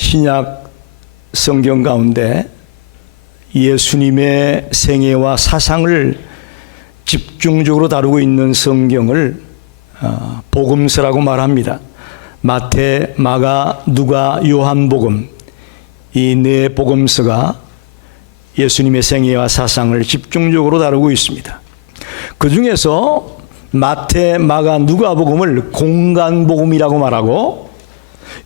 신약 성경 가운데 예수님의 생애와 사상을 집중적으로 다루고 있는 성경을 복음서라고 말합니다. 마태, 마가, 누가, 요한복음, 이 네 복음서가 예수님의 생애와 사상을 집중적으로 다루고 있습니다. 그 중에서 마태, 마가, 누가복음을 공간복음이라고 말하고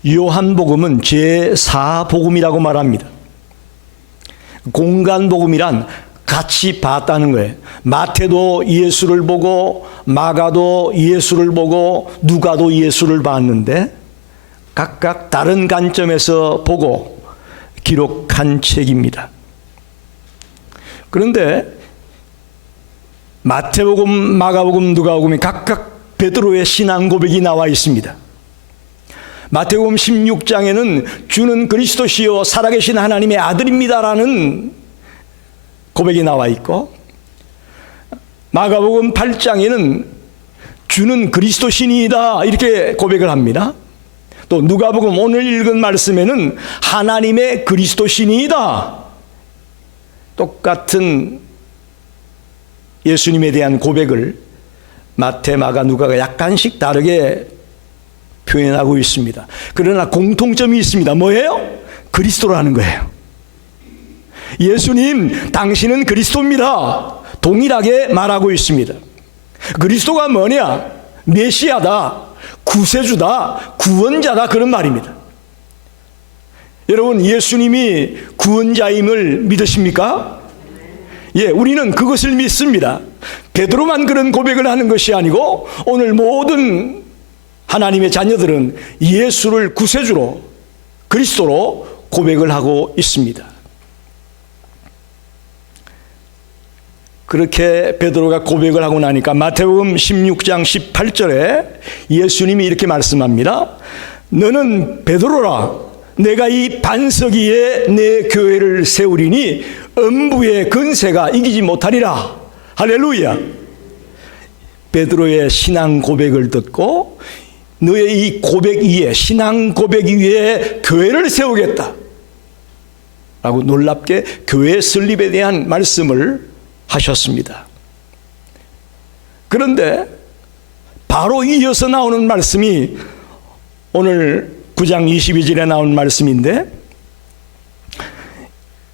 요한복음은 제4복음이라고 말합니다. 공간복음이란 같이 봤다는 거예요. 마태도 예수를 보고 마가도 예수를 보고 누가도 예수를 봤는데 각각 다른 관점에서 보고 기록한 책입니다. 그런데 마태복음, 마가복음, 누가복음이 각각 베드로의 신앙 고백이 나와 있습니다. 마태복음 16장에는 주는 그리스도시요 살아계신 하나님의 아들입니다라는 고백이 나와 있고, 마가복음 8장에는 주는 그리스도신이다 이렇게 고백을 합니다. 또 누가복음 오늘 읽은 말씀에는 하나님의 그리스도신이다, 똑같은 예수님에 대한 고백을 마태, 마가, 누가가 약간씩 다르게 표현하고 있습니다. 그러나 공통점이 있습니다. 뭐예요? 그리스도라는 거예요. 예수님, 당신은 그리스도입니다. 동일하게 말하고 있습니다. 그리스도가 뭐냐? 메시아다, 구세주다, 구원자다, 그런 말입니다. 여러분, 예수님이 구원자임을 믿으십니까? 예, 우리는 그것을 믿습니다. 베드로만 그런 고백을 하는 것이 아니고 오늘 모든 하나님의 자녀들은 예수를 구세주로, 그리스도로 고백을 하고 있습니다. 그렇게 베드로가 고백을 하고 나니까 마태복음 16장 18절에 예수님이 이렇게 말씀합니다. 너는 베드로라, 내가 이 반석 위에 내 교회를 세우리니 음부의 근세가 이기지 못하리라. 할렐루야. 베드로의 신앙 고백을 듣고 너의 이 고백 위에, 신앙 고백 위에 교회를 세우겠다 라고 놀랍게 교회 설립에 대한 말씀을 하셨습니다. 그런데 바로 이어서 나오는 말씀이 오늘 9장 22절에 나온 말씀인데,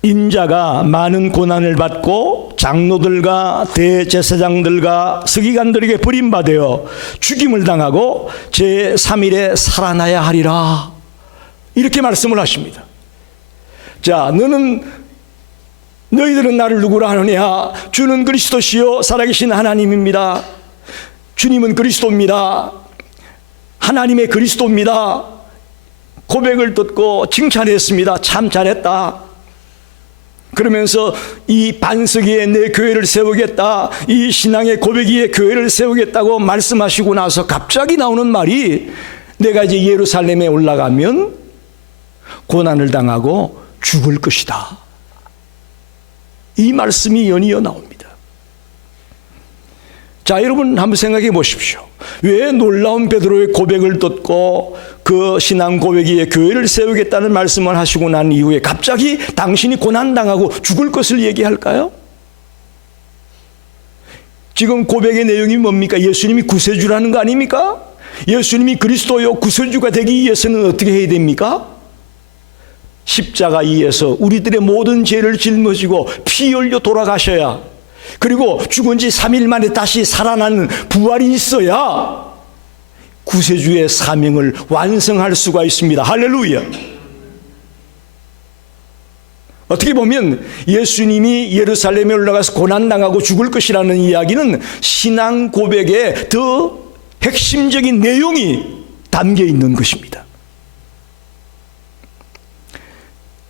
인자가 많은 고난을 받고 장로들과 대제사장들과 서기관들에게 버림받아 죽임을 당하고 제3일에 살아나야 하리라, 이렇게 말씀을 하십니다. 자, 너희들은 나를 누구라 하느냐? 주는 그리스도시요 살아계신 하나님입니다. 주님은 그리스도입니다. 하나님의 그리스도입니다. 고백을 듣고 칭찬했습니다. 참 잘했다. 그러면서 이 반석 위에 내 교회를 세우겠다, 이 신앙의 고백 위에 교회를 세우겠다고 말씀하시고 나서 갑자기 나오는 말이, 내가 이제 예루살렘에 올라가면 고난을 당하고 죽을 것이다. 이 말씀이 연이어 나옵니다. 자, 여러분 한번 생각해 보십시오. 왜 놀라운 베드로의 고백을 듣고 그 신앙 고백 위에 교회를 세우겠다는 말씀을 하시고 난 이후에 갑자기 당신이 고난당하고 죽을 것을 얘기할까요? 지금 고백의 내용이 뭡니까? 예수님이 구세주라는 거 아닙니까? 예수님이 그리스도요 구세주가 되기 위해서는 어떻게 해야 됩니까? 십자가 위에서 우리들의 모든 죄를 짊어지고 피 흘려 돌아가셔야, 그리고 죽은 지 3일 만에 다시 살아나는 부활이 있어야 구세주의 사명을 완성할 수가 있습니다. 할렐루야. 어떻게 보면 예수님이 예루살렘에 올라가서 고난당하고 죽을 것이라는 이야기는 신앙 고백의 더 핵심적인 내용이 담겨 있는 것입니다.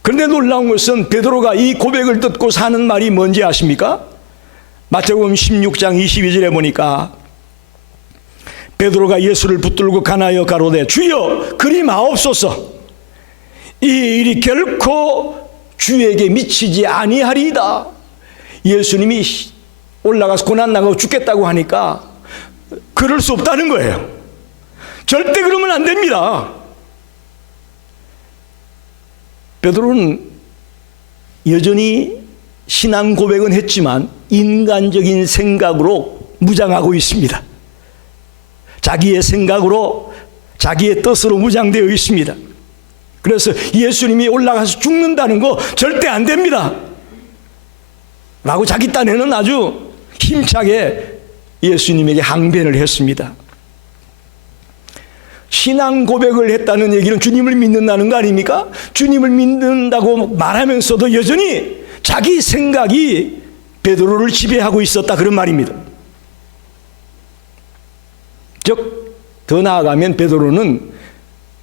그런데 놀라운 것은 베드로가 이 고백을 듣고 사는 말이 뭔지 아십니까? 마태복음 16장 22절에 보니까 베드로가 예수를 붙들고 가나여 가로되 주여 그리 마옵소서, 이 일이 결코 주에게 미치지 아니하리이다. 예수님이 올라가서 고난당하고 죽겠다고 하니까 그럴 수 없다는 거예요. 절대 그러면 안 됩니다. 베드로는 여전히 신앙 고백은 했지만 인간적인 생각으로 무장하고 있습니다. 자기의 생각으로, 자기의 뜻으로 무장되어 있습니다. 그래서 예수님이 올라가서 죽는다는 거 절대 안 됩니다 라고 자기 딴에는 아주 힘차게 예수님에게 항변을 했습니다. 신앙 고백을 했다는 얘기는 주님을 믿는다는 거 아닙니까? 주님을 믿는다고 말하면서도 여전히 자기 생각이 베드로를 지배하고 있었다, 그런 말입니다. 즉, 더 나아가면 베드로는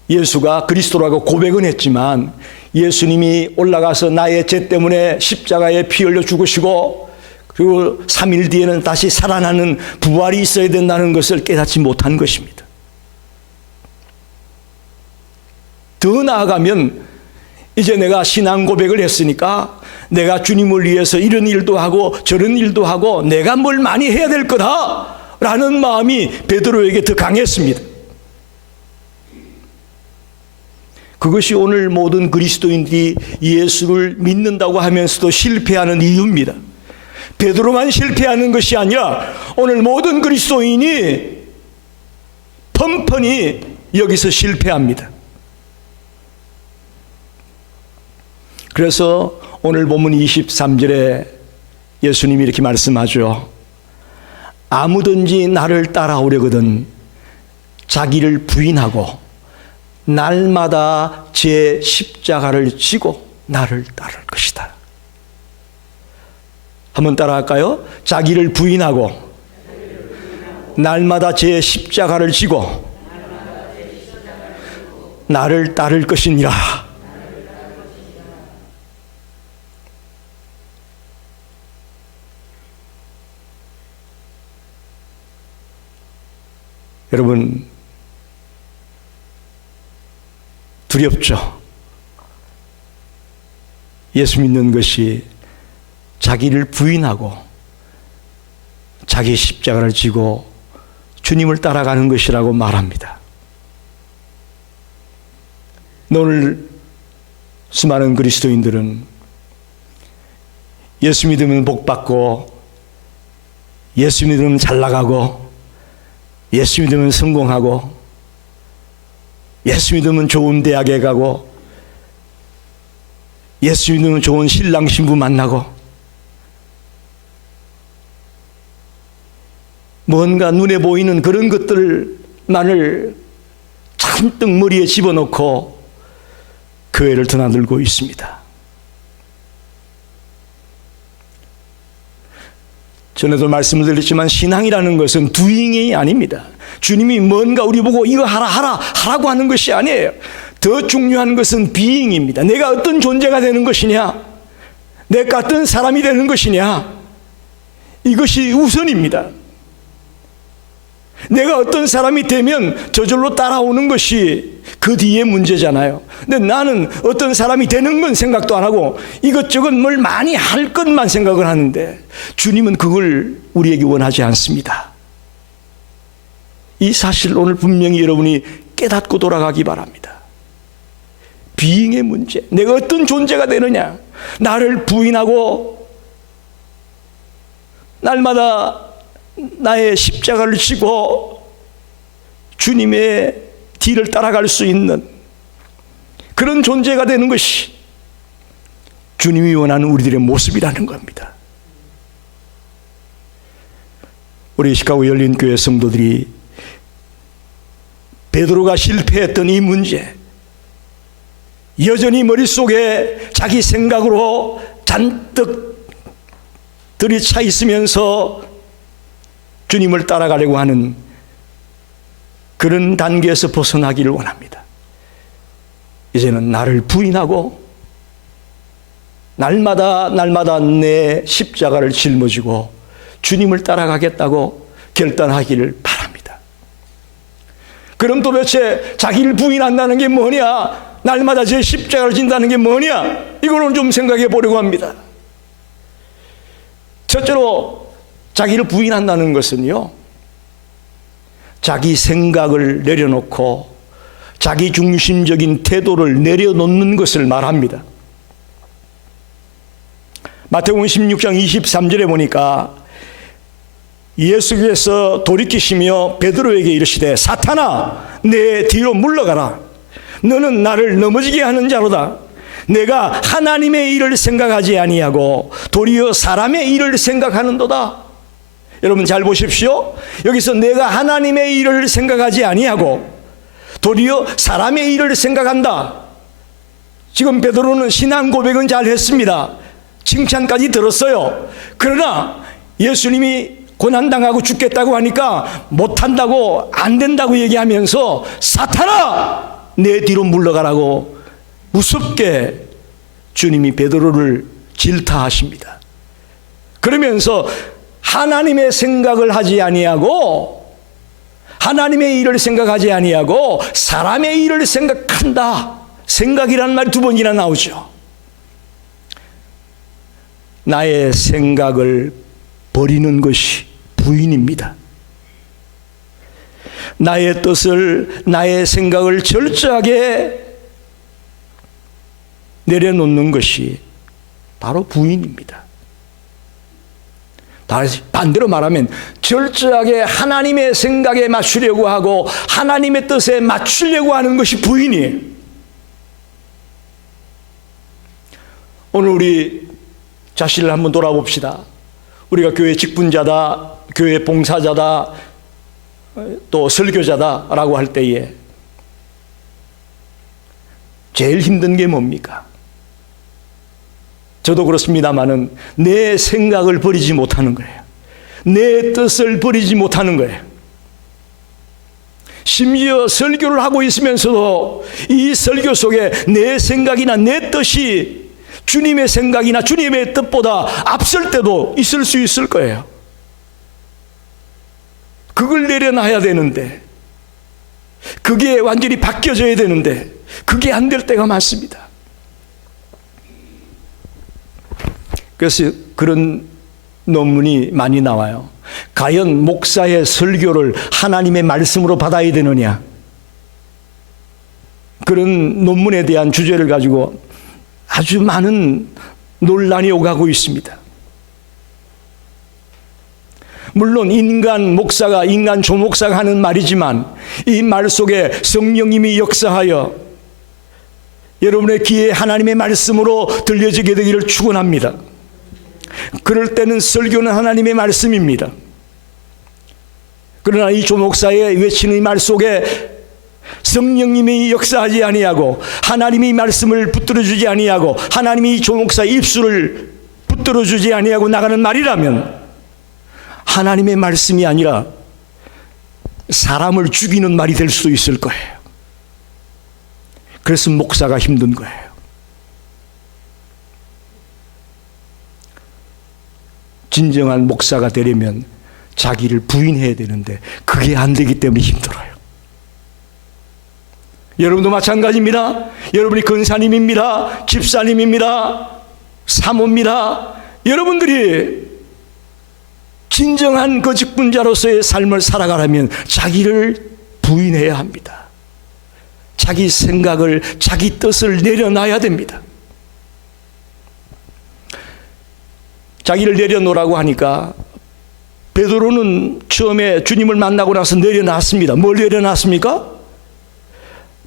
예수가 그리스도라고 고백은 했지만 예수님이 올라가서 나의 죄 때문에 십자가에 피 흘려 죽으시고 그리고 3일 뒤에는 다시 살아나는 부활이 있어야 된다는 것을 깨닫지 못한 것입니다. 더 나아가면 이제 내가 신앙 고백을 했으니까 내가 주님을 위해서 이런 일도 하고 저런 일도 하고 내가 뭘 많이 해야 될 거다라는 마음이 베드로에게 더 강했습니다. 그것이 오늘 모든 그리스도인들이 예수를 믿는다고 하면서도 실패하는 이유입니다. 베드로만 실패하는 것이 아니라 오늘 모든 그리스도인이 뻔뻔히 여기서 실패합니다. 그래서 오늘 본문 23절에 예수님이 이렇게 말씀하죠. 아무든지 나를 따라오려거든 자기를 부인하고 날마다 제 십자가를 지고 나를 따를 것이다. 한번 따라할까요? 자기를 부인하고 날마다 제 십자가를 지고 나를 따를 것이니라. 여러분, 두렵죠? 예수 믿는 것이 자기를 부인하고 자기 십자가를 지고 주님을 따라가는 것이라고 말합니다. 오늘 수많은 그리스도인들은 예수 믿으면 복받고 예수 믿으면 잘나가고 예수 믿으면 성공하고 예수 믿으면 좋은 대학에 가고 예수 믿으면 좋은 신랑 신부 만나고 뭔가 눈에 보이는 그런 것들만을 잔뜩 머리에 집어넣고 교회를 드나들고 있습니다. 전에도 말씀을 드렸지만 신앙이라는 것은 doing이 아닙니다. 주님이 뭔가 우리 보고 이거 하라고 하는 것이 아니에요. 더 중요한 것은 being입니다. 내가 어떤 존재가 되는 것이냐, 내가 어떤 사람이 되는 것이냐, 이것이 우선입니다. 내가 어떤 사람이 되면 저절로 따라오는 것이 그 뒤에 문제잖아요. 근데 나는 어떤 사람이 되는 건 생각도 안 하고 이것저것 뭘 많이 할 것만 생각을 하는데 주님은 그걸 우리에게 원하지 않습니다. 이 사실 오늘 분명히 여러분이 깨닫고 돌아가기 바랍니다. 비잉의 문제, 내가 어떤 존재가 되느냐, 나를 부인하고 날마다 나의 십자가를 지고 주님의 뒤를 따라갈 수 있는 그런 존재가 되는 것이 주님이 원하는 우리들의 모습이라는 겁니다. 우리 시카고 열린교회 성도들이 베드로가 실패했던 이 문제, 여전히 머릿속에 자기 생각으로 잔뜩 들이차 있으면서 주님을 따라가려고 하는 그런 단계에서 벗어나기를 원합니다. 이제는 나를 부인하고 날마다 내 십자가를 짊어지고 주님을 따라가겠다고 결단하기를 바랍니다. 그럼 도대체 자기를 부인한다는 게 뭐냐, 날마다 제 십자가를 진다는 게 뭐냐, 이거는 좀 생각해 보려고 합니다. 첫째로 자기를 부인한다는 것은요, 자기 생각을 내려놓고 자기 중심적인 태도를 내려놓는 것을 말합니다. 마태복음 16장 23절에 보니까 예수께서 돌이키시며 베드로에게 이르시되 사탄아 내 뒤로 물러가라. 너는 나를 넘어지게 하는 자로다. 내가 하나님의 일을 생각하지 아니하고 도리어 사람의 일을 생각하는도다. 여러분 잘 보십시오. 여기서 내가 하나님의 일을 생각하지 아니하고 도리어 사람의 일을 생각한다. 지금 베드로는 신앙 고백은 잘 했습니다. 칭찬까지 들었어요. 그러나 예수님이 고난당하고 죽겠다고 하니까 못한다고 안 된다고 얘기하면서 사탄아 내 뒤로 물러가라고 무섭게 주님이 베드로를 질타하십니다. 그러면서 하나님의 생각을 하지 아니하고 하나님의 일을 생각하지 아니하고 사람의 일을 생각한다. 생각이라는 말이 두 번이나 나오죠. 나의 생각을 버리는 것이 부인입니다. 나의 뜻을, 나의 생각을 철저하게 내려놓는 것이 바로 부인입니다. 다시 반대로 말하면 철저하게 하나님의 생각에 맞추려고 하고 하나님의 뜻에 맞추려고 하는 것이 부인이에요. 오늘 우리 자신을 한번 돌아봅시다. 우리가 교회 직분자다, 교회 봉사자다, 또 설교자다라고 할 때에 제일 힘든 게 뭡니까? 저도 그렇습니다마는 내 생각을 버리지 못하는 거예요. 내 뜻을 버리지 못하는 거예요. 심지어 설교를 하고 있으면서도 이 설교 속에 내 생각이나 내 뜻이 주님의 생각이나 주님의 뜻보다 앞설 때도 있을 수 있을 거예요. 그걸 내려놔야 되는데, 그게 완전히 바뀌어져야 되는데 그게 안 될 때가 많습니다. 그래서 그런 논문이 많이 나와요. 과연 목사의 설교를 하나님의 말씀으로 받아야 되느냐? 그런 논문에 대한 주제를 가지고 아주 많은 논란이 오가고 있습니다. 물론 인간 목사가, 인간 조목사가 하는 말이지만 이 말 속에 성령님이 역사하여 여러분의 귀에 하나님의 말씀으로 들려지게 되기를 축원합니다. 그럴 때는 설교는 하나님의 말씀입니다. 그러나 이 조목사의 외치는 이 말 속에 성령님이 역사하지 아니하고 하나님이 말씀을 붙들어 주지 아니하고 하나님이 조목사의 입술을 붙들어 주지 아니하고 나가는 말이라면 하나님의 말씀이 아니라 사람을 죽이는 말이 될 수도 있을 거예요. 그래서 목사가 힘든 거예요. 진정한 목사가 되려면 자기를 부인해야 되는데 그게 안 되기 때문에 힘들어요. 여러분도 마찬가지입니다. 여러분이 권사님입니다. 집사님입니다. 사모입니다. 여러분들이 진정한 거직분자로서의 삶을 살아가려면 자기를 부인해야 합니다. 자기 생각을, 자기 뜻을 내려놔야 됩니다. 자기를 내려놓으라고 하니까 베드로는 처음에 주님을 만나고 나서 내려놨습니다. 뭘 내려놨습니까?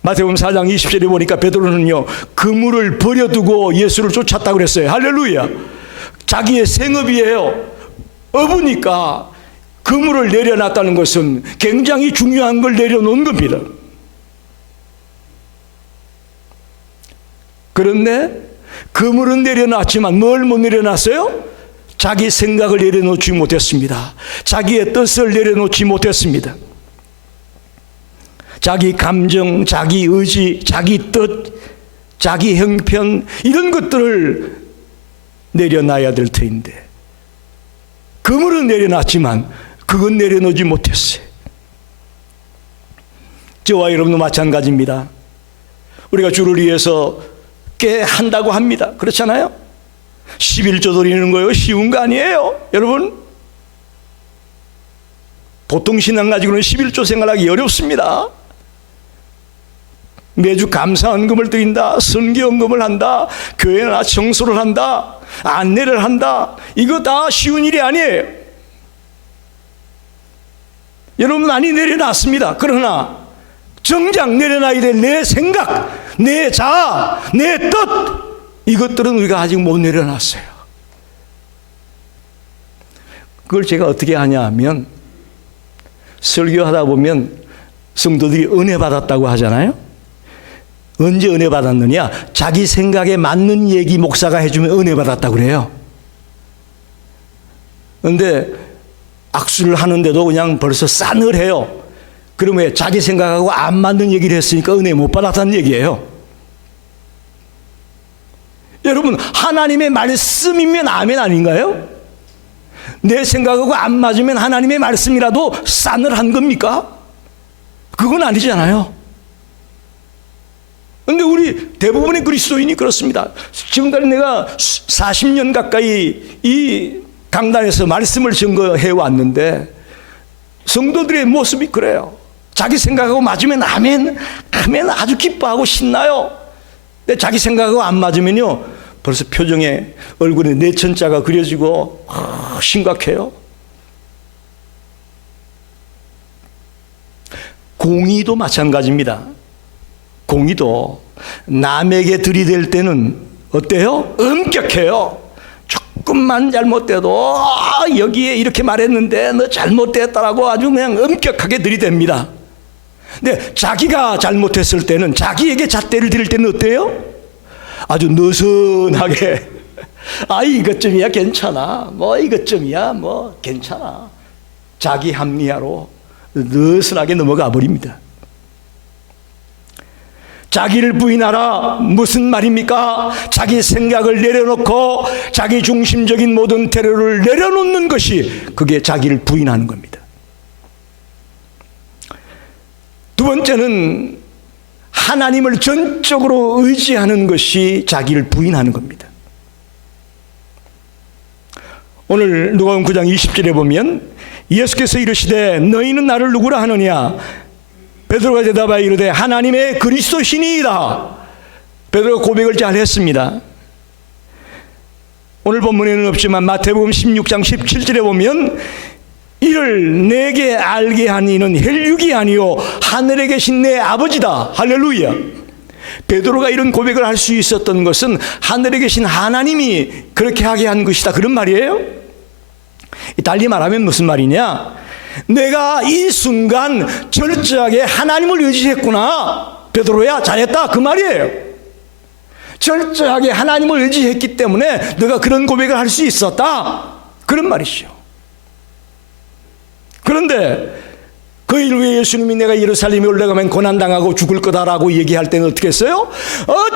마태복음 4장 20절에 보니까 베드로는요, 그물을 버려두고 예수를 쫓았다고 그랬어요. 할렐루야. 자기의 생업이에요. 어부니까 그물을 내려놨다는 것은 굉장히 중요한 걸 내려놓은 겁니다. 그런데 그물은 내려놨지만 뭘 못 내려놨어요? 자기 생각을 내려놓지 못했습니다. 자기의 뜻을 내려놓지 못했습니다. 자기 감정, 자기 의지, 자기 뜻, 자기 형편 이런 것들을 내려놔야 될 터인데 그물은 내려놨지만 그건 내려놓지 못했어요. 저와 여러분도 마찬가지입니다. 우리가 주를 위해서 꽤 한다고 합니다. 그렇잖아요? 11조 드리는 거요 쉬운 거 아니에요. 여러분 보통 신앙 가지고는 11조 생활하기 어렵습니다. 매주 감사헌금을 드린다, 선교헌금을 한다, 교회나 청소를 한다, 안내를 한다. 이거 다 쉬운 일이 아니에요. 여러분 많이 내려놨습니다. 그러나 정작 내려놔야 될 내 생각, 내 자아, 내 뜻, 이것들은 우리가 아직 못 내려놨어요. 그걸 제가 어떻게 하냐 하면, 설교하다 보면 성도들이 은혜 받았다고 하잖아요. 언제 은혜 받았느냐? 자기 생각에 맞는 얘기 목사가 해주면 은혜 받았다고 그래요. 그런데 악수를 하는데도 그냥 벌써 싸늘해요. 그러면 자기 생각하고 안 맞는 얘기를 했으니까 은혜 못 받았다는 얘기예요. 여러분, 하나님의 말씀이면 아멘 아닌가요? 내 생각하고 안 맞으면 하나님의 말씀이라도 싸늘한 겁니까? 그건 아니잖아요. 그런데 우리 대부분의 그리스도인이 그렇습니다. 지금까지 내가 40년 가까이 이 강단에서 말씀을 증거해 왔는데 성도들의 모습이 그래요. 자기 생각하고 맞으면 아멘, 아멘 아주 기뻐하고 신나요. 근데 자기 생각하고 안 맞으면요, 벌써 표정에 얼굴에 내천자가 그려지고 심각해요. 공의도 마찬가지입니다. 공의도 남에게 들이댈 때는 어때요? 엄격해요. 조금만 잘못돼도 여기에 이렇게 말했는데 너 잘못됐다라고 아주 그냥 엄격하게 들이댑니다. 근데 자기가 잘못했을 때는, 자기에게 잣대를 들일 때는 어때요? 아주 느슨하게 이것쯤이야 괜찮아, 뭐 이것쯤이야 뭐 괜찮아, 자기 합리화로 느슨하게 넘어가 버립니다. 자기를 부인하라 무슨 말입니까? 자기 생각을 내려놓고 자기 중심적인 모든 태도를 내려놓는 것이, 그게 자기를 부인하는 겁니다. 두 번째는 하나님을 전적으로 의지하는 것이 자기를 부인하는 겁니다. 오늘 누가복음 9장 20절에 보면 예수께서 이르시되 너희는 나를 누구라 하느냐? 베드로가 대답하여 이르되 하나님의 그리스도시니이다. 베드로가 고백을 잘 했습니다. 오늘 본문에는 없지만 마태복음 16장 17절에 보면 이를 내게 알게 한 이는 혈육이 아니요 하늘에 계신 내 아버지다. 할렐루야. 베드로가 이런 고백을 할 수 있었던 것은 하늘에 계신 하나님이 그렇게 하게 한 것이다, 그런 말이에요. 달리 말하면 무슨 말이냐? 내가 이 순간 철저하게 하나님을 의지했구나, 베드로야 잘했다, 그 말이에요. 철저하게 하나님을 의지했기 때문에 너가 그런 고백을 할 수 있었다, 그런 말이죠. 그런데 그 일 후에 예수님이 내가 예루살렘에 올라가면 고난당하고 죽을 거다라고 얘기할 때는 어떻게 했어요?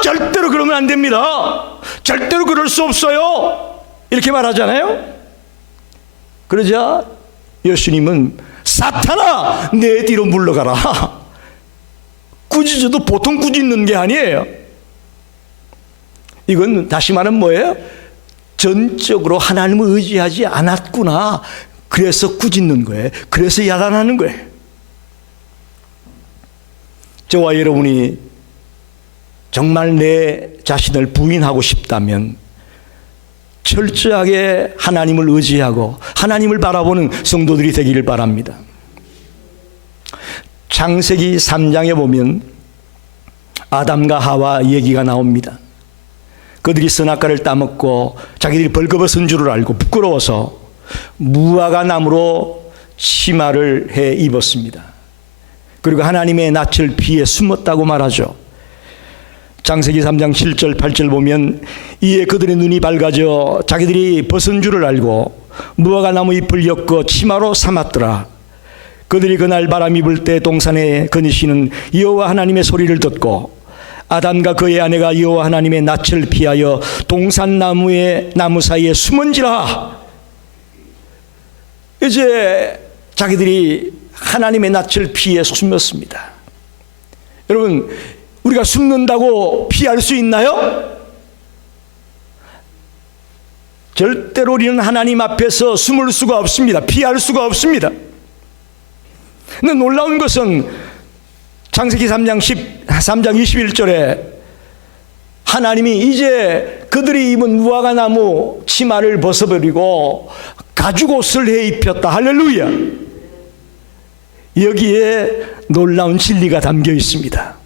절대로 그러면 안 됩니다, 절대로 그럴 수 없어요, 이렇게 말하잖아요. 그러자 예수님은 사탄아 내 뒤로 물러가라. 꾸짖어도 보통 꾸짖는 게 아니에요. 이건 다시 말하면 뭐예요? 전적으로 하나님을 의지하지 않았구나, 그래서 꾸짖는 거예요. 그래서 야단하는 거예요. 저와 여러분이 정말 내 자신을 부인하고 싶다면 철저하게 하나님을 의지하고 하나님을 바라보는 성도들이 되기를 바랍니다. 창세기 3장에 보면 아담과 하와 얘기가 나옵니다. 그들이 선악과를 따먹고 자기들이 벌거벗은 줄을 알고 부끄러워서 무화과 나무로 치마를 해 입었습니다. 그리고 하나님의 낯을 피해 숨었다고 말하죠. 창세기 3장 7절 8절 보면 이에 그들의 눈이 밝아져 자기들이 벗은 줄을 알고 무화과 나무 잎을 엮어 치마로 삼았더라. 그들이 그날 바람이 불 때 동산에 거니시는 여호와 하나님의 소리를 듣고 아담과 그의 아내가 여호와 하나님의 낯을 피하여 동산 나무 사이에 숨은지라. 이제 자기들이 하나님의 낯을 피해 숨었습니다. 여러분, 우리가 숨는다고 피할 수 있나요? 절대로 우리는 하나님 앞에서 숨을 수가 없습니다. 피할 수가 없습니다. 근데 놀라운 것은 창세기 3장 21절에 하나님이 이제 그들이 입은 무화과나무 치마를 벗어버리고 가죽옷을 해 입혔다. 할렐루야. 여기에 놀라운 진리가 담겨 있습니다.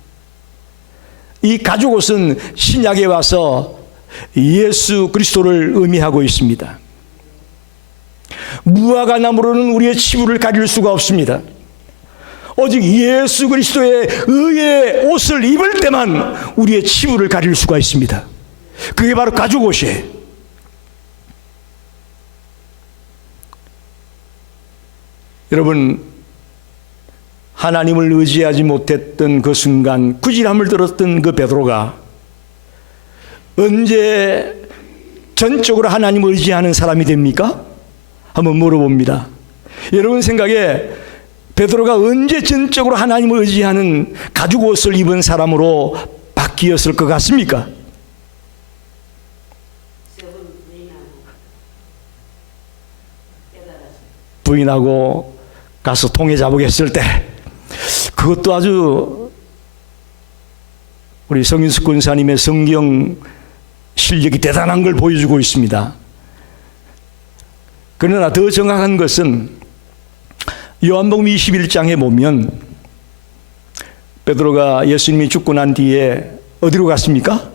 이 가죽옷은 신약에 와서 예수 그리스도를 의미하고 있습니다. 무화과나무로는 우리의 치부를 가릴 수가 없습니다. 오직 예수 그리스도의 의의 옷을 입을 때만 우리의 치부를 가릴 수가 있습니다. 그게 바로 가죽옷이에요. 여러분, 하나님을 의지하지 못했던 그 순간 꾸지람을 들었던 그 베드로가 언제 전적으로 하나님을 의지하는 사람이 됩니까? 한번 물어봅니다. 여러분 생각에 베드로가 언제 전적으로 하나님을 의지하는 가죽옷을 입은 사람으로 바뀌었을 것 같습니까? 부인하고 가서 통에 잡으겠을 때, 그것도 아주 우리 성인숙 권사님의 성경 실력이 대단한 걸 보여주고 있습니다. 그러나 더 정확한 것은 요한복음 21장에 보면 베드로가 예수님이 죽고 난 뒤에 어디로 갔습니까?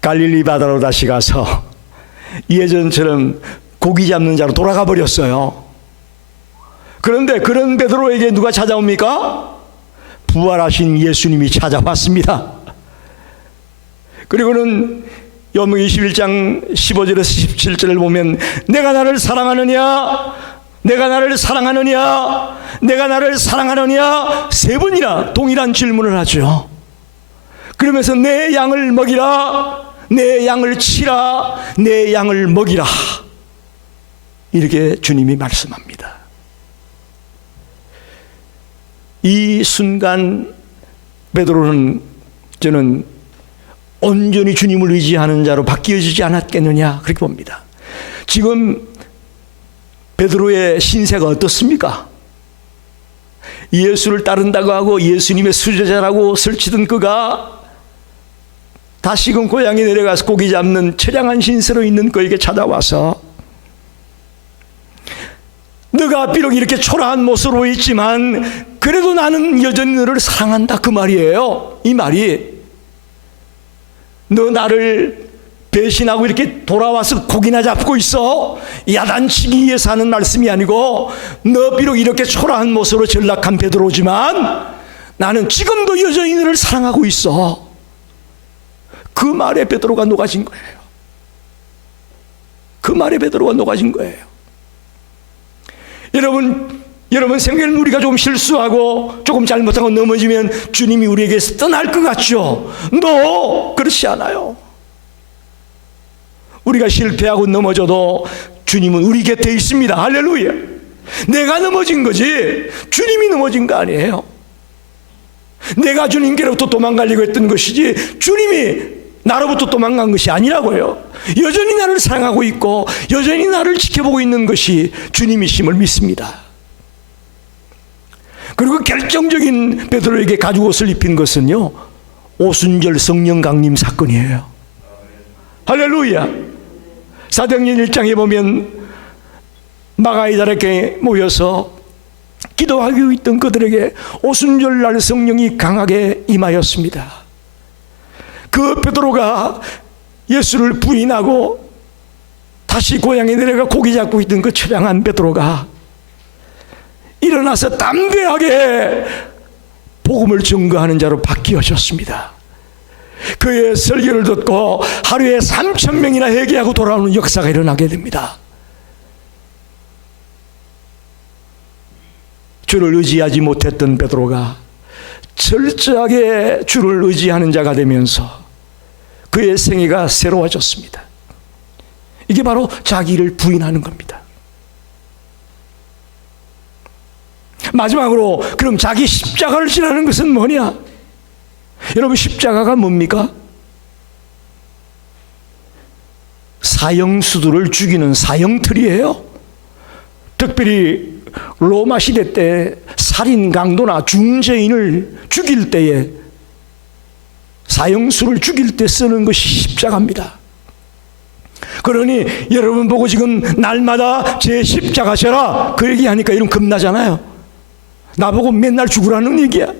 갈릴리 바다로 다시 가서 예전처럼 고기 잡는 자로 돌아가 버렸어요. 그런데 그런 베드로에게 누가 찾아옵니까? 부활하신 예수님이 찾아왔습니다. 그리고는 요한복음 21장 15절에서 17절을 보면 내가 나를 사랑하느냐, 내가 나를 사랑하느냐, 내가 나를 사랑하느냐 세 번이나 동일한 질문을 하죠. 그러면서 내 양을 먹이라, 내 양을 치라, 내 양을 먹이라, 이렇게 주님이 말씀합니다. 이 순간 베드로는 저는 온전히 주님을 의지하는 자로 바뀌어지지 않았겠느냐 그렇게 봅니다. 지금 베드로의 신세가 어떻습니까? 예수를 따른다고 하고 예수님의 수제자라고 설치던 그가 다시금 고향에 내려가서 고기 잡는 처량한 신세로 있는 그에게 찾아와서 너가 비록 이렇게 초라한 모습으로 있지만 그래도 나는 여전히 너를 사랑한다 그 말이에요. 이 말이 너 나를 배신하고 이렇게 돌아와서 고기나 잡고 있어 야단치기 위해서 하는 말씀이 아니고 너 비록 이렇게 초라한 모습으로 전락한 베드로지만 나는 지금도 여전히 너를 사랑하고 있어. 그 말에 베드로가 녹아진 거예요. 그 말에 베드로가 녹아진 거예요. 여러분 생각에는 우리가 조금 실수하고 조금 잘못하고 넘어지면 주님이 우리에게서 떠날 것 같죠? 그렇지 않아요. 우리가 실패하고 넘어져도 주님은 우리 곁에 있습니다. 할렐루야. 내가 넘어진 거지 주님이 넘어진 거 아니에요. 내가 주님께로부터 도망가려고 했던 것이지 주님이 나로부터 도망간 것이 아니라고요. 여전히 나를 사랑하고 있고 여전히 나를 지켜보고 있는 것이 주님이심을 믿습니다. 그리고 결정적인 베드로에게 가죽옷을 입힌 것은요, 오순절 성령 강림 사건이에요. 할렐루야. 사도행전 1장에 보면 마가이다락에 모여서 기도하고 있던 그들에게 오순절날 성령이 강하게 임하였습니다. 그 베드로가 예수를 부인하고 다시 고향에 내려가 고기 잡고 있던 그 처량한 베드로가 일어나서 담대하게 복음을 증거하는 자로 바뀌어졌습니다. 그의 설교를 듣고 하루에 3,000명이나 회개하고 돌아오는 역사가 일어나게 됩니다. 주를 의지하지 못했던 베드로가 철저하게 주를 의지하는 자가 되면서 그의 생애가 새로워졌습니다. 이게 바로 자기를 부인하는 겁니다. 마지막으로 그럼 자기 십자가를 지라는 것은 뭐냐? 여러분, 십자가가 뭡니까? 사형수들을 죽이는 사형틀이에요. 특별히 로마 시대 때 살인 강도나 중죄인을 죽일 때에 사형수를 죽일 때 쓰는 것이 십자가입니다. 그러니 여러분 보고 지금 날마다 제 십자가 져라 그 얘기하니까 이런 겁나잖아요. 나보고 맨날 죽으라는 얘기야.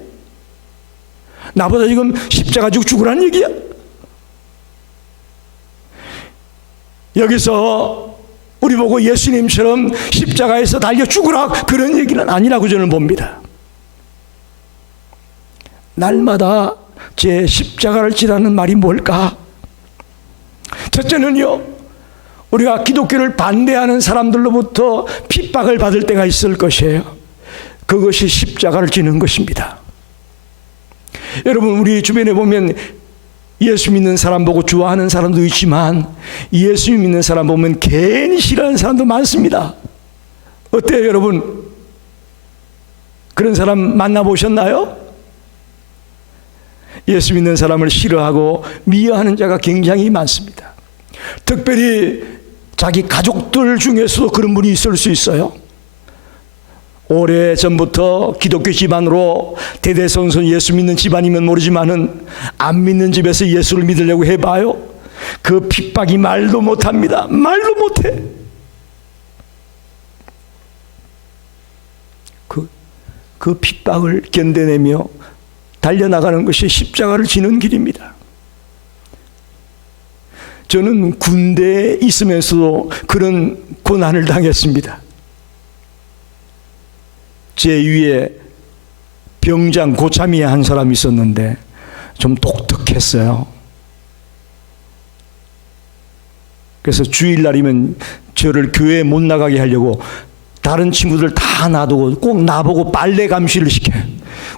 나보다 지금 십자가 지고 죽으라는 얘기야. 여기서 우리 보고 예수님처럼 십자가에서 달려 죽으라 그런 얘기는 아니라고 저는 봅니다. 날마다 제 십자가를 지라는 말이 뭘까? 첫째는요, 우리가 기독교를 반대하는 사람들로부터 핍박을 받을 때가 있을 것이에요. 그것이 십자가를 지는 것입니다. 여러분, 우리 주변에 보면 예수 믿는 사람 보고 좋아하는 사람도 있지만 예수 믿는 사람 보면 괜히 싫어하는 사람도 많습니다. 어때요, 여러분? 그런 사람 만나보셨나요? 예수 믿는 사람을 싫어하고 미워하는 자가 굉장히 많습니다. 특별히 자기 가족들 중에서도 그런 분이 있을 수 있어요. 오래전부터 기독교 집안으로 대대손손 예수 믿는 집안이면 모르지만은 안 믿는 집에서 예수를 믿으려고 해봐요. 그 핍박이 말도 못합니다. 말도 못해. 그 핍박을 견뎌내며 달려나가는 것이 십자가를 지는 길입니다. 저는 군대에 있으면서도 그런 고난을 당했습니다. 제 위에 병장 고참이 한 사람이 있었는데 좀 독특했어요. 그래서 주일날이면 저를 교회에 못 나가게 하려고 다른 친구들 다 놔두고 꼭 나보고 빨래 감시를 시켜요.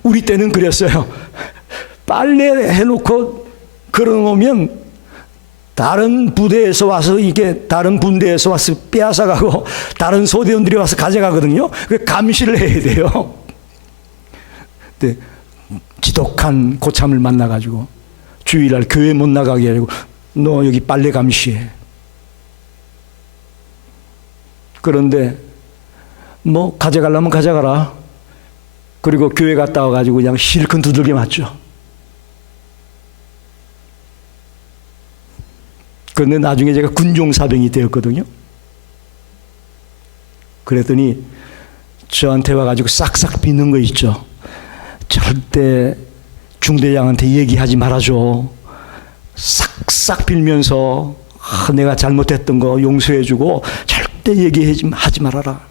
우리 때는 그랬어요. 빨래 해놓고 걸어놓으면 다른 부대에서 와서 이게 다른 분대에서 와서 빼앗아가고 다른 소대원들이 와서 가져가거든요. 그 감시를 해야 돼요. 근데 지독한 고참을 만나가지고 주일날 교회 못 나가게 하려고 너 여기 빨래 감시해. 그런데 뭐 가져가려면 가져가라. 그리고 교회 갔다 와가지고 그냥 실컷 두들겨 맞죠. 그런데 나중에 제가 군종사병이 되었거든요. 그랬더니 저한테 와가지고 싹싹 빚는 거 있죠. 절대 중대장한테 얘기하지 말아줘. 싹싹 빌면서 내가 잘못했던 거 용서해주고 절대 얘기하지 말아라.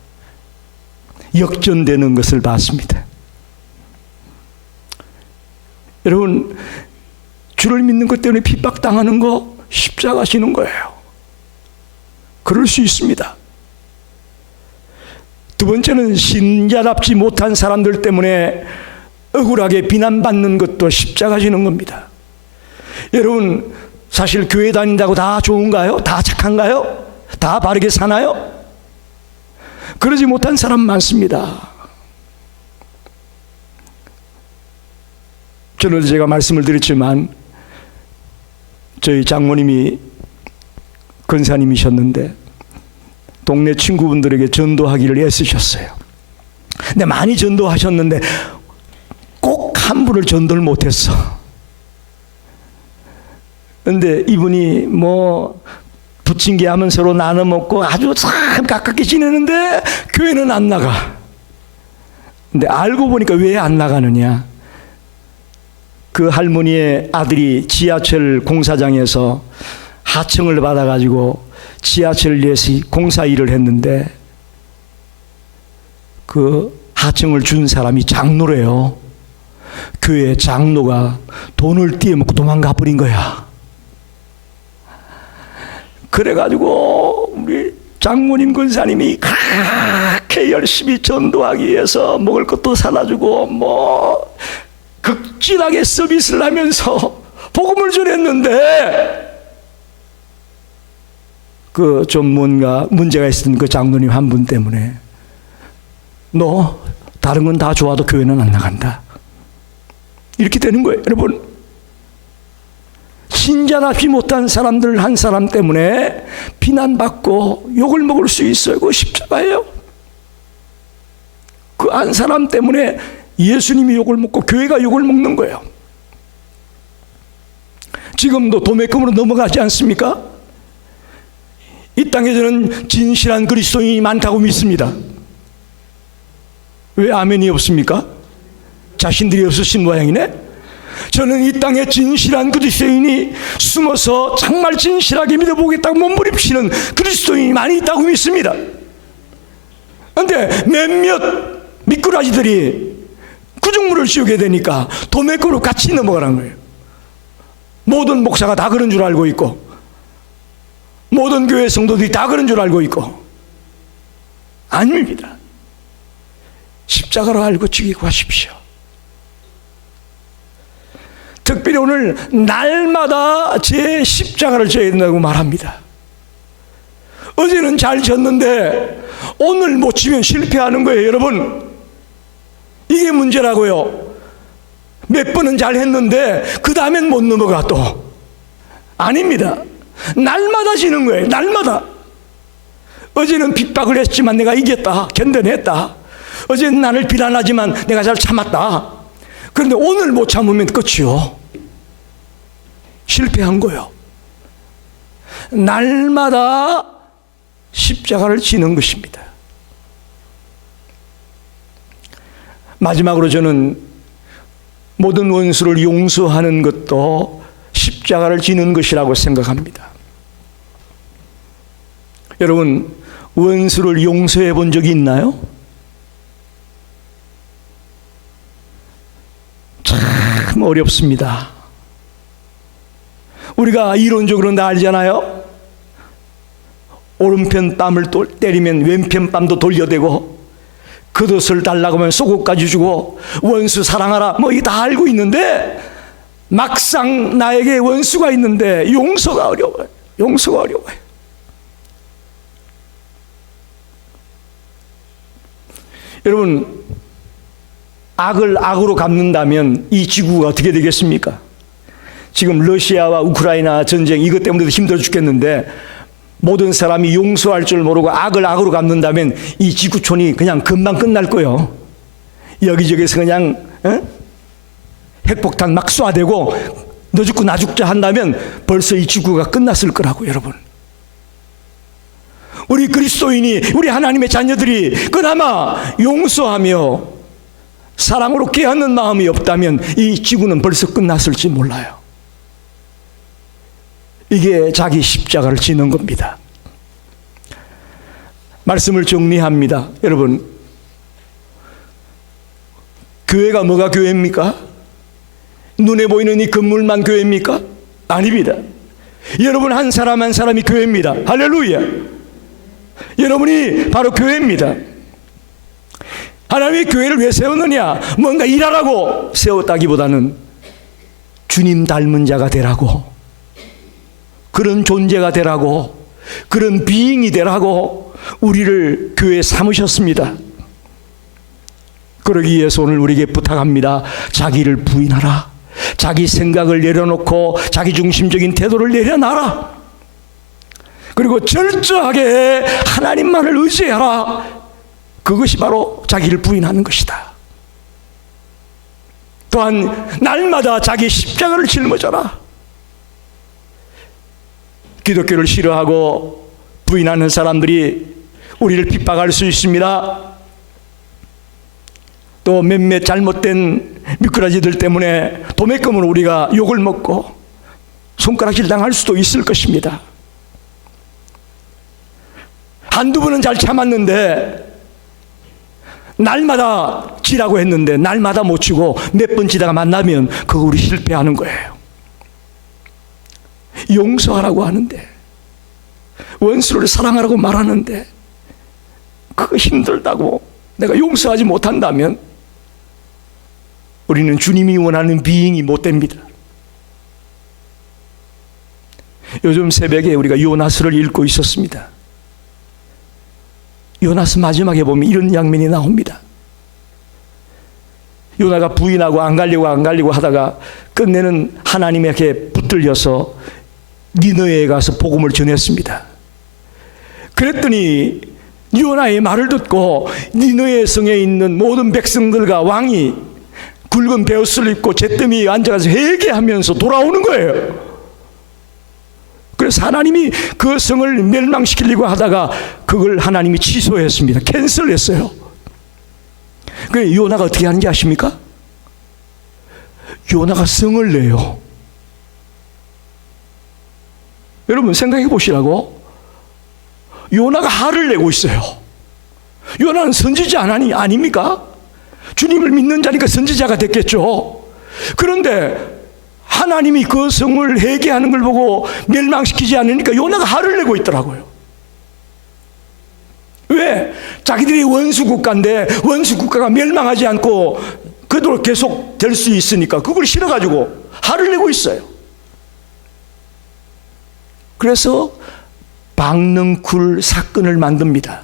역전되는 것을 봤습니다. 여러분, 주를 믿는 것 때문에 핍박당하는 거 십자가 지는 거예요. 그럴 수 있습니다. 두 번째는 신자답지 못한 사람들 때문에 억울하게 비난받는 것도 십자가 지는 겁니다. 여러분, 사실 교회 다닌다고 다 좋은가요? 다 착한가요? 다 바르게 사나요? 그러지 못한 사람 많습니다. 저는 제가 말씀을 드렸지만 저희 장모님이 권사님이셨는데 동네 친구분들에게 전도하기를 애쓰셨어요. 근데 많이 전도하셨는데 꼭 한 분을 전도를 못했어. 근데 이분이 뭐 부침개 하면 서로 나눠 먹고 아주 참 가깝게 지내는데 교회는 안 나가. 근데 알고 보니까 왜 안 나가느냐. 그 할머니의 아들이 지하철 공사장에서 하청을 받아가지고 지하철을 위해서 공사 일을 했는데 그 하청을 준 사람이 장로래요. 교회 장로가 돈을 띄어먹고 도망가 버린 거야. 그래가지고 우리 장모님 권사님이 그렇게 열심히 전도하기 위해서 먹을 것도 사다 주고 뭐 극진하게 서비스를 하면서 복음을 전했는데 그 좀 뭔가 문제가 있었던 그 장로님 한 분 때문에 너 다른 건 다 좋아도 교회는 안 나간다. 이렇게 되는 거예요. 여러분, 신자답지 못한 사람들 한 사람 때문에 비난받고 욕을 먹을 수 있어요. 그거 십자가예요. 그 한 사람 때문에 예수님이 욕을 먹고 교회가 욕을 먹는 거예요. 지금도 도매금으로 넘어가지 않습니까? 이 땅에 저는 진실한 그리스도인이 많다고 믿습니다. 왜 아멘이 없습니까? 자신들이 없으신 모양이네? 저는 이 땅에 진실한 그리스도인이 숨어서 정말 진실하게 믿어보겠다고 몸부림치는 그리스도인이 많이 있다고 믿습니다. 그런데 몇몇 미꾸라지들이 구중물을 씌우게 되니까 도매금으로 같이 넘어가는 거예요. 모든 목사가 다 그런 줄 알고 있고 모든 교회 성도들이 다 그런 줄 알고 있고 아닙니다. 십자가로 알고 지키고 하십시오. 특별히 오늘 날마다 제 십자가를 져야 된다고 말합니다. 어제는 잘 졌는데 오늘 못 지면 실패하는 거예요, 여러분. 이게 문제라고요. 몇 번은 잘 했는데 그 다음엔 못 넘어가 또. 아닙니다. 날마다 지는 거예요. 날마다. 어제는 핍박을 했지만 내가 이겼다, 견뎌냈다. 어제는 나를 비난하지만 내가 잘 참았다. 그런데 오늘 못 참으면 끝이요. 실패한 거예요. 날마다 십자가를 지는 것입니다. 마지막으로 저는 모든 원수를 용서하는 것도 십자가를 지는 것이라고 생각합니다. 여러분, 원수를 용서해 본 적이 있나요? 참 어렵습니다. 우리가 이론적으로는 다 알잖아요. 오른편 뺨을 때리면 왼편 뺨도 돌려대고 겉옷을 달라고 하면 속옷까지 주고 원수 사랑하라 뭐 이 다 알고 있는데 막상 나에게 원수가 있는데 용서가 어려워요. 용서가 어려워요. 여러분, 악을 악으로 갚는다면 이 지구가 어떻게 되겠습니까? 지금 러시아와 우크라이나 전쟁 이것 때문에도 힘들어 죽겠는데 모든 사람이 용서할 줄 모르고 악을 악으로 갚는다면 이 지구촌이 그냥 금방 끝날 거예요. 여기저기서 그냥 핵폭탄 막 쏴대고 너 죽고 나 죽자 한다면 벌써 이 지구가 끝났을 거라고. 여러분, 우리 그리스도인이, 우리 하나님의 자녀들이 그나마 용서하며 사랑으로 깨닫는 마음이 없다면 이 지구는 벌써 끝났을지 몰라요. 이게 자기 십자가를 지는 겁니다. 말씀을 정리합니다. 여러분, 교회가 뭐가 교회입니까? 눈에 보이는 이 건물만 교회입니까? 아닙니다. 여러분 한 사람 한 사람이 교회입니다. 할렐루야. 여러분이 바로 교회입니다. 하나님이 교회를 왜 세웠느냐? 뭔가 일하라고 세웠다기보다는 주님 닮은 자가 되라고, 그런 존재가 되라고, 그런 비잉이 되라고 우리를 교회에 삼으셨습니다. 그러기 위해서 오늘 우리에게 부탁합니다. 자기를 부인하라. 자기 생각을 내려놓고 자기 중심적인 태도를 내려놔라. 그리고 철저하게 하나님만을 의지하라. 그것이 바로 자기를 부인하는 것이다. 또한 날마다 자기 십자가를 짊어져라. 기독교를 싫어하고 부인하는 사람들이 우리를 핍박할 수 있습니다. 또 몇몇 잘못된 미꾸라지들 때문에 도매금으로 우리가 욕을 먹고 손가락질 당할 수도 있을 것입니다. 한두 번은 잘 참았는데 날마다 지라고 했는데 날마다 못 지고 몇 번 지다가 만나면 그거 우리 실패하는 거예요. 용서하라고 하는데, 원수를 사랑하라고 말하는데 그거 힘들다고 내가 용서하지 못한다면 우리는 주님이 원하는 비잉이 못 됩니다. 요즘 새벽에 우리가 요나스를 읽고 있었습니다. 요나스 마지막에 보면 이런 장면이 나옵니다. 요나가 부인하고 안 가려고 하다가 끝내는 하나님에게 붙들려서 니느웨에 가서 복음을 전했습니다. 그랬더니 요나의 말을 듣고 니느웨 성에 있는 모든 백성들과 왕이 굵은 베옷을 입고 잿더미에 앉아서 회개하면서 돌아오는 거예요. 그래서 하나님이 그 성을 멸망시키려고 하다가 그걸 하나님이 취소했습니다. 캔슬했어요. 그래서 요나가 어떻게 하는지 아십니까? 요나가 성을 내요. 여러분 생각해 보시라고. 요나가 화를 내고 있어요. 요나는 선지자 아닙니까? 주님을 믿는 자니까 선지자가 됐겠죠. 그런데 하나님이 그 성을 회개하는 걸 보고 멸망시키지 않으니까 요나가 화를 내고 있더라고요. 왜? 자기들이 원수국가인데 원수국가가 멸망하지 않고 그대로 계속 될 수 있으니까 그걸 싫어가지고 화를 내고 있어요. 그래서 박능쿨 사건을 만듭니다.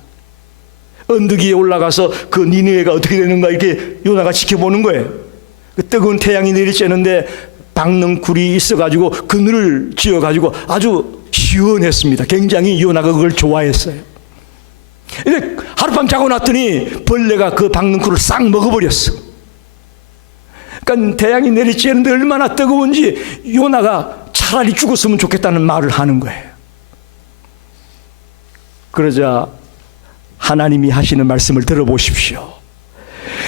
언덕 위에 올라가서 그 니느웨가 어떻게 되는가 이렇게 요나가 지켜보는 거예요. 그 뜨거운 태양이 내리쬐는데 박능쿨이 있어가지고 그늘을 지어가지고 아주 시원했습니다. 굉장히 요나가 그걸 좋아했어요. 근데 하룻밤 자고 났더니 벌레가 그 박능쿨을 싹 먹어버렸어. 그러니까 태양이 내리쬐는데 얼마나 뜨거운지 요나가 차라리 죽었으면 좋겠다는 말을 하는 거예요. 그러자 하나님이 하시는 말씀을 들어보십시오.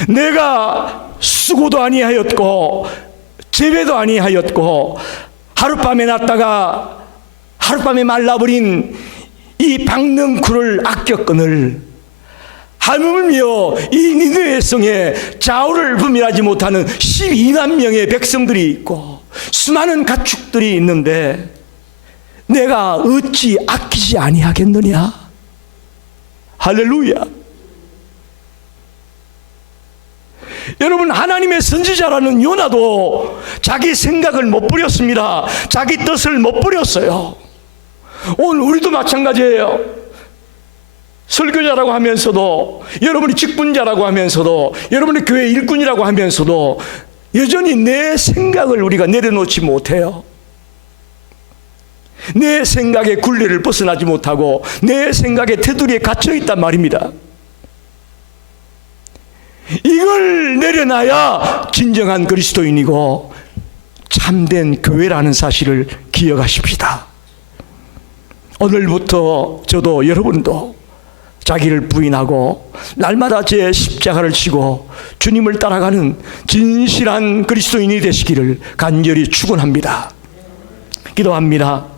내가 수고도 아니하였고 재배도 아니하였고 하룻밤에 났다가 하룻밤에 말라버린 이 박능쿨을 아꼈거늘 하물며 이 니느웨 성에 좌우를 분별하지 못하는 12만 명의 백성들이 있고 수많은 가축들이 있는데 내가 어찌 아끼지 아니하겠느냐. 할렐루야. 여러분 하나님의 선지자라는 요나도 자기 생각을 못 버렸습니다. 자기 뜻을 못 버렸어요. 오늘 우리도 마찬가지예요. 설교자라고 하면서도 여러분이 직분자라고 하면서도 여러분이 교회 일꾼이라고 하면서도 여전히 내 생각을 우리가 내려놓지 못해요. 내 생각의 굴레를 벗어나지 못하고 내 생각의 테두리에 갇혀있단 말입니다. 이걸 내려놔야 진정한 그리스도인이고 참된 교회라는 사실을 기억하십시다. 오늘부터 저도 여러분도 자기를 부인하고 날마다 제 십자가를 지고 주님을 따라가는 진실한 그리스도인이 되시기를 간절히 축원합니다. 기도합니다.